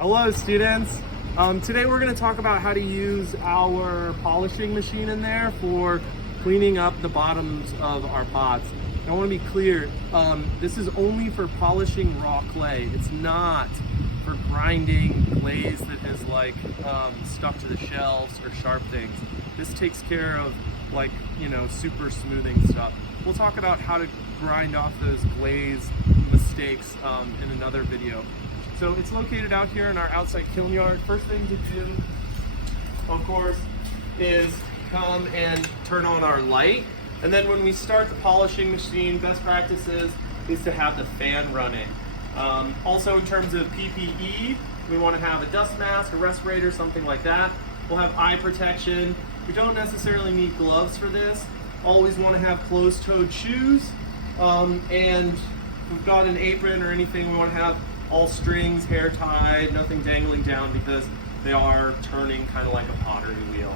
Hello students. Today we're going to talk about how to use our polishing machine in there for cleaning up the bottoms of our pots. I want to be clear, this is only for polishing raw clay. It's not for grinding glaze that is like stuck to the shelves or sharp things. This takes care of like, super smoothing stuff. We'll talk about how to grind off those glaze mistakes in another video. So it's located out here in our outside kiln yard. First thing to do, of course, is come and turn on our light. And then when we start the polishing machine, best practices is to have the fan running. Also in terms of PPE, we want to have a dust mask, a respirator, something like that. We'll have eye protection. We don't necessarily need gloves for this. Always want to have closed-toed shoes. And if we've got an apron or anything, we want to have all strings, hair tied, nothing dangling down because they are turning kind of like a pottery wheel.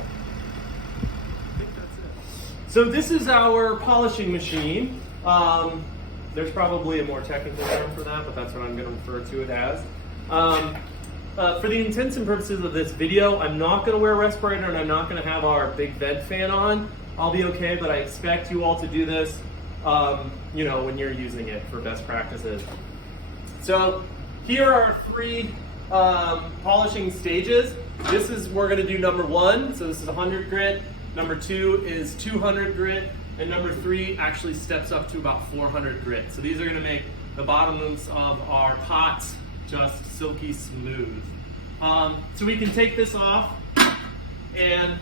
I think that's it. So this is our polishing machine. There's probably a more technical term for that, but that's what I'm going to refer to it as. For the intents and purposes of this video, I'm not going to wear a respirator and I'm not going to have our big vent fan on. I'll be okay, but I expect you all to do this, when you're using it for best practices. So here are 3 polishing stages. We're going to do number 1, so this is 100 grit. Number 2 is 200 grit, and number 3 actually steps up to about 400 grit. So these are going to make the bottoms of our pots just silky smooth. So we can take this off, and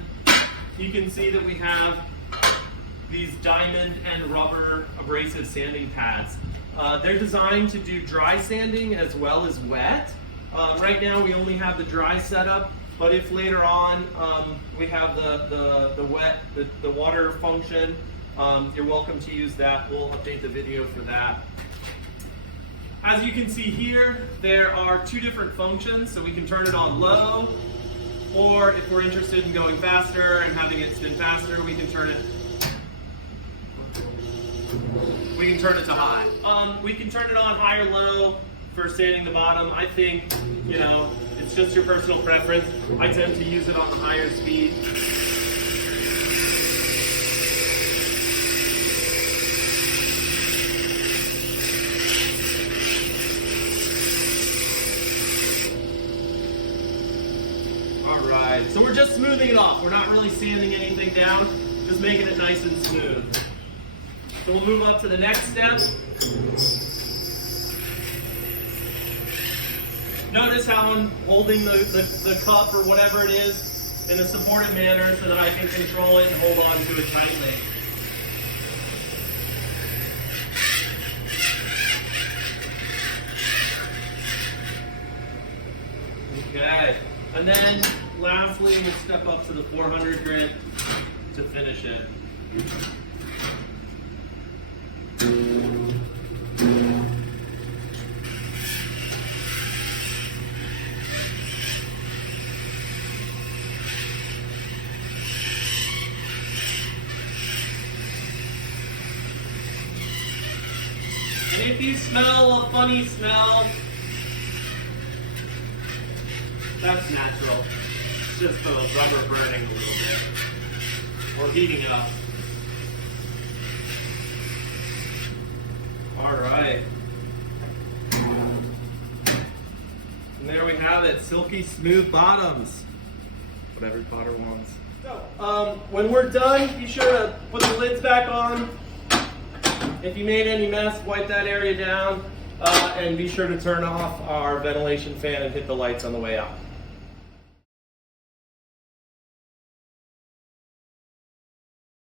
you can see that we have these diamond and rubber abrasive sanding pads. They're designed to do dry sanding as well as wet. Right now we only have the dry setup, but if later on we have the wet, the water function, you're welcome to use that. We'll update the video for that. As you can see here, there are 2 different functions, so we can turn it on low, or if we're interested in going faster and having it spin faster, we can turn it to high. We can turn it on high or low for sanding the bottom. I think, it's just your personal preference. I tend to use it on the higher speed. All right, so we're just smoothing it off. We're not really sanding anything down, just making it nice and smooth. So we'll move up to the next step. Notice how I'm holding the cup or whatever it is in a supportive manner so that I can control it and hold on to it tightly. Okay, and then lastly we'll step up to the 400 grit to finish it. And if you smell a funny smell, that's natural. It's just the rubber burning a little bit, or heating up. All right. And there we have it, silky smooth bottoms. What every potter wants. So, when we're done, be sure to put the lids back on. If you made any mess, wipe that area down, and be sure to turn off our ventilation fan and hit the lights on the way out.